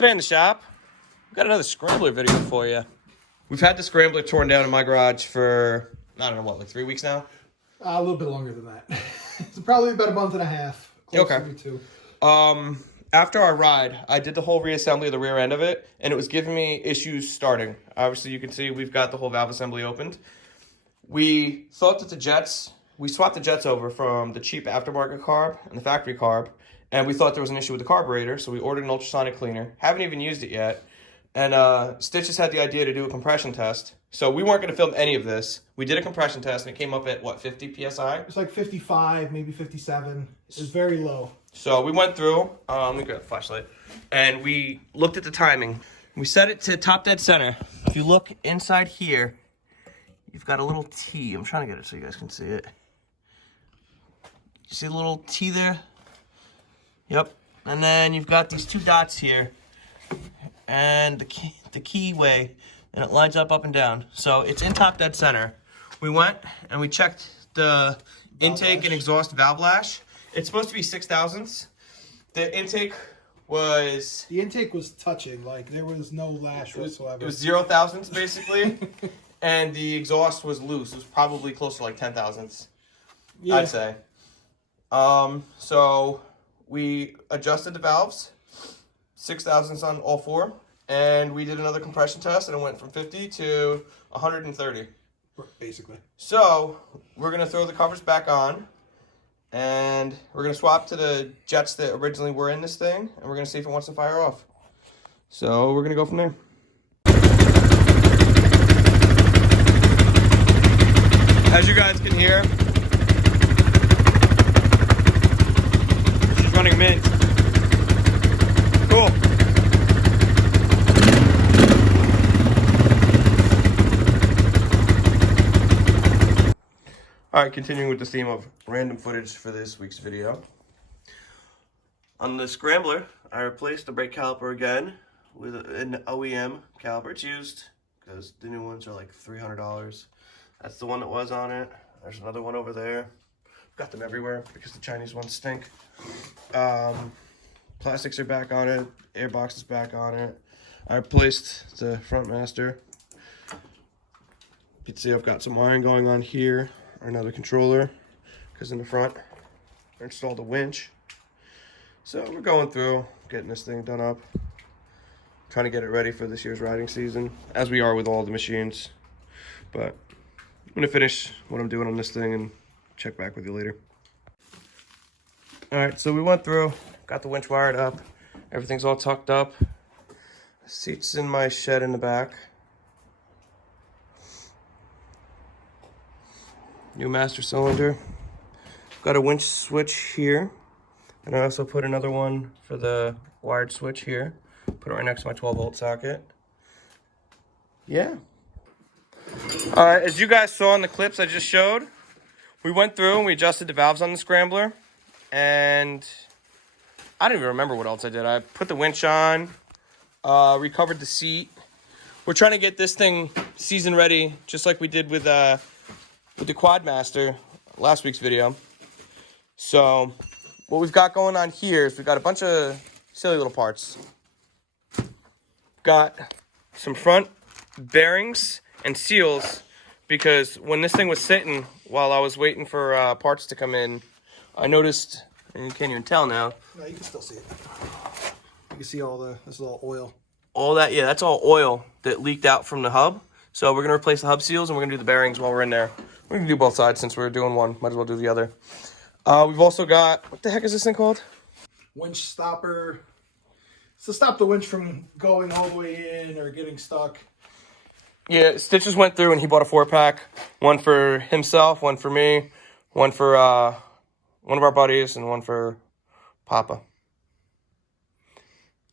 Today in the shop, we've got another Scrambler video for you. We've had the Scrambler torn down in my garage for, I don't know what, like 3 weeks now? A little bit longer than that. It's probably about a month and a half. Okay. To 2. After our ride, I did the whole reassembly of the rear end of it, and it was giving me issues starting. Obviously, you can see we've got the whole valve assembly opened. We thought that we swapped the jets over from the cheap aftermarket carb and the factory carb, and we thought there was an issue with the carburetor, so we ordered an ultrasonic cleaner. Haven't even used it yet. And Stitches had the idea to do a compression test. So we weren't going to film any of this. We did a compression test, and it came up at, what, 50 PSI? It's like 55, maybe 57. It's very low. So we went through, let me grab a flashlight, and we looked at the timing. We set it to top dead center. If you look inside here, you've got a little T. I'm trying to get it so you guys can see it. You see the little T there? Yep. And then you've got these 2 dots here, and the keyway, and it lines up and down. So it's in top dead center. We went and we checked the intake and exhaust valve lash. It's supposed to be 6 thousandths. The intake was touching, like there was no lash whatsoever. It was 0 thousandths basically, and the exhaust was loose. It was probably close to like 10 thousandths, yeah. I'd say. So we adjusted the valves, 6 thousandths on all 4, and we did another compression test, and it went from 50 to 130. Basically. So we're gonna throw the covers back on, and we're gonna swap to the jets that originally were in this thing, and we're gonna see if it wants to fire off. So we're gonna go from there. As you guys can hear, she's running mint. Cool. Alright, continuing with the theme of random footage for this week's video. On the Scrambler, I replaced the brake caliper again with an OEM caliper. It's used because the new ones are like $300. That's the one that was on it. There's another one over there. I've got them everywhere because the Chinese ones stink. Plastics are back on it. Air box is back on it. I replaced the front master. You can see I've got some wiring going on here. Another controller, because in the front I installed a winch. So we're going through getting this thing done up, trying to get it ready for this year's riding season, as we are with all the machines. But I'm gonna finish what I'm doing on this thing and check back with you later. All right, so we went through, got the winch wired up, everything's all tucked up. Seats in my shed in the back. New master cylinder. Got a winch switch here, and I also put another one for the wired switch here. Put it right next to my 12-volt socket. Yeah. All right, as you guys saw in the clips I just showed, we went through and we adjusted the valves on the Scrambler, and I don't even remember what else I did. I put the winch on, recovered the seat. We're trying to get this thing season ready, just like we did with the Quadmaster, last week's video. So what we've got going on here is we've got a bunch of silly little parts. Got some front bearings and seals, because when this thing was sitting while I was waiting for parts to come in, I noticed, and you can't even tell now. No, you can still see it. You can see all this little oil. All that, yeah, that's all oil that leaked out from the hub. So we're gonna replace the hub seals, and we're gonna do the bearings while we're in there. We're going to do both sides since we're doing one. Might as well do the other. We've also got, what the heck is this thing called? Winch stopper. It's to stop the winch from going all the way in or getting stuck. Yeah, Stitches went through and he bought a 4-pack. One for himself, one for me, one for one of our buddies, and one for Papa.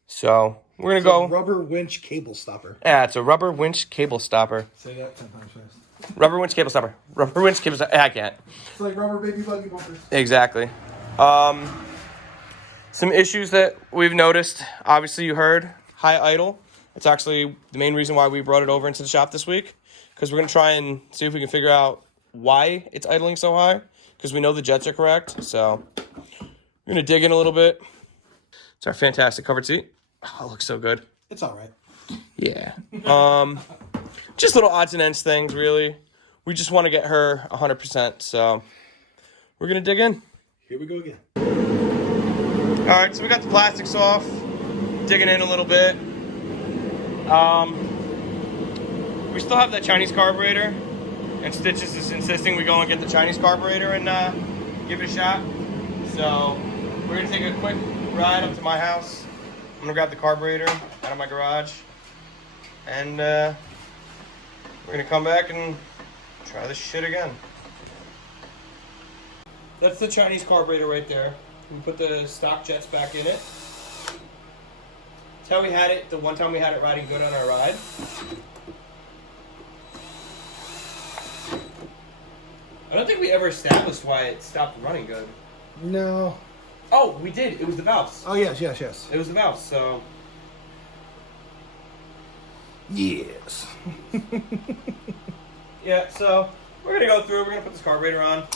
So we're going to go. Rubber winch cable stopper. Yeah, it's a rubber winch cable stopper. Say that 10 times fast. Rubber winch cable stopper. Rubber winch cable stopper. I can't. It's like rubber baby buggy bumpers. Exactly. Some issues that we've noticed. Obviously, you heard high idle. It's actually the main reason why we brought it over into the shop this week, because we're going to try and see if we can figure out why it's idling so high, because we know the jets are correct. So we're going to dig in a little bit. It's our fantastic covered seat. Oh, it looks so good. It's all right. Yeah. Just little odds and ends things, really. We just want to get her 100%, so we're going to dig in. Here we go again. All right, so we got the plastics off, digging in a little bit. We still have that Chinese carburetor, and Stitches is insisting we go and get the Chinese carburetor and give it a shot. So we're going to take a quick ride up to my house. I'm going to grab the carburetor out of my garage, and we're going to come back and try this shit again. That's the Chinese carburetor right there. We put the stock jets back in it. That's how we had it the one time we had it riding good on our ride. I don't think we ever established why it stopped running good. No. Oh, we did. It was the valves. Oh, yes. It was the valves, so... Yes. Yeah, so we're going to go through. We're going to put this carburetor on.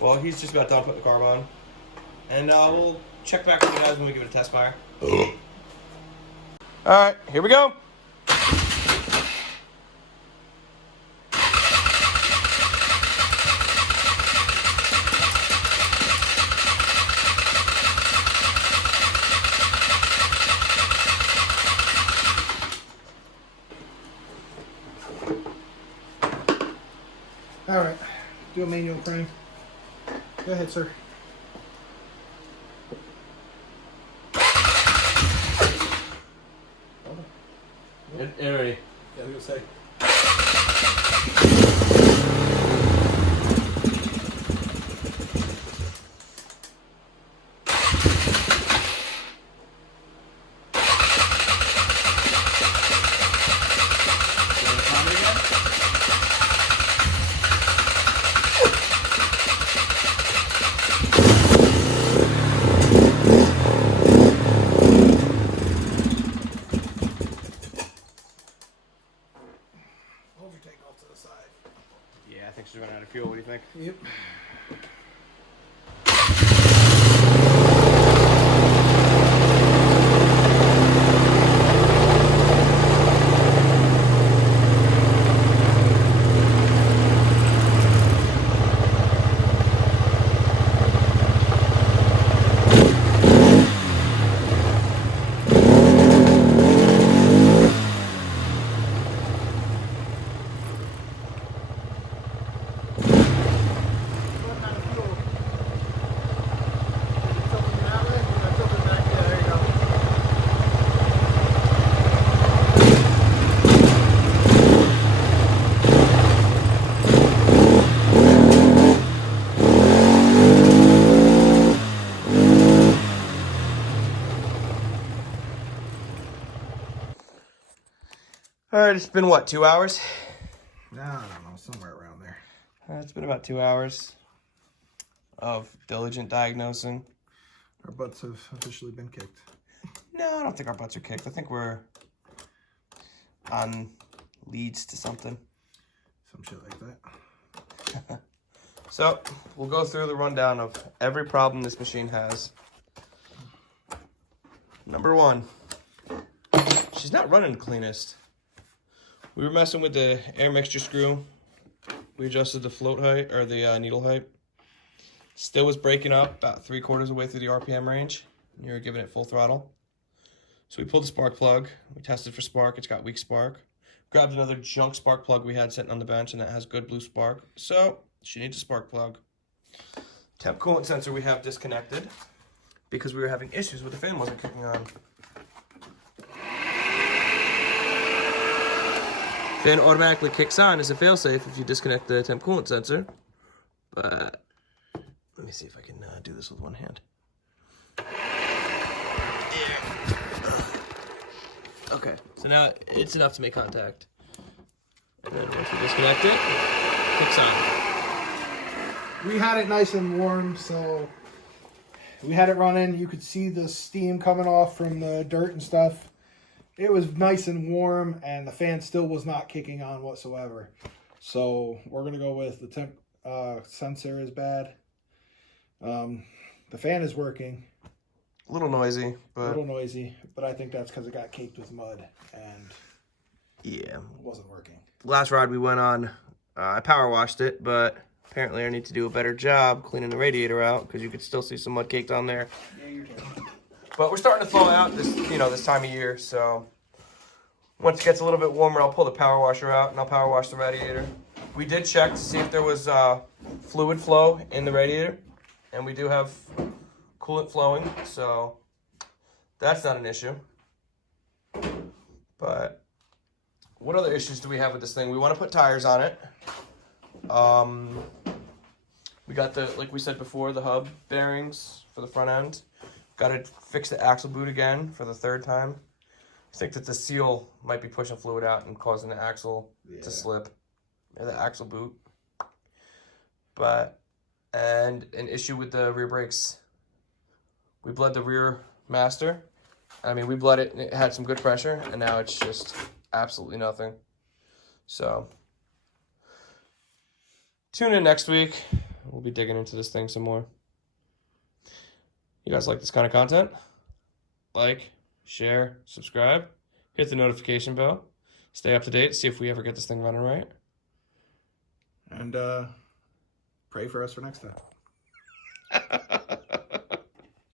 Well, he's just about done putting the carb on. And we'll check back with you guys when we give it a test fire. Alright, here we go. All right. Do a manual frame. Go ahead, sir. Alright. Yeah, I was gonna say. Hold your tank off to the side. Yeah, I think she's running out of fuel. What do you think? Yep. Alright, it's been what, 2 hours? No, I don't know, somewhere around there. It's been about 2 hours of diligent diagnosing. Our butts have officially been kicked. No, I don't think our butts are kicked. I think we're on leads to something. Some shit like that. So, we'll go through the rundown of every problem this machine has. Number one, she's not running the cleanest. We were messing with the air mixture screw. We adjusted the float height, or the needle height. Still was breaking up about 3/4 of the way through the RPM range. You were giving it full throttle. So we pulled the spark plug. We tested for spark. It's got weak spark. Grabbed another junk spark plug we had sitting on the bench, and that has good blue spark. So she needs a spark plug. Temp coolant sensor we have disconnected because we were having issues with the fan wasn't kicking on. Fan automatically kicks on as a failsafe if you disconnect the temp coolant sensor. But let me see if I can do this with one hand. Okay, so now it's enough to make contact. And then once we disconnect it, it kicks on. We had it nice and warm, so we had it running. You could see the steam coming off from the dirt and stuff. It was nice and warm, and the fan still was not kicking on whatsoever. So we're going to go with the temp sensor is bad. The fan is working. A little noisy, A but little noisy, but I think that's because it got caked with mud and yeah, it wasn't working. last ride we went on, I power washed it, but apparently I need to do a better job cleaning the radiator out because you could still see some mud caked on there. Yeah, you're doing. But we're starting to thaw out this, this time of year, so once it gets a little bit warmer, I'll pull the power washer out and I'll power wash the radiator. We did check to see if there was fluid flow in the radiator, and we do have coolant flowing, so that's not an issue. But what other issues do we have with this thing? We want to put tires on it. We got the, like we said before, the hub bearings for the front end. Got to fix the axle boot again for the third time. I think that the seal might be pushing fluid out and causing the axle to slip. Yeah, the axle boot. And an issue with the rear brakes. We bled the rear master. I mean, we bled it and it had some good pressure, and now it's just absolutely nothing. So, tune in next week. We'll be digging into this thing some more. You guys like this kind of content? Like, share, subscribe, hit the notification bell. Stay up to date, see if we ever get this thing running right. And pray for us for next time.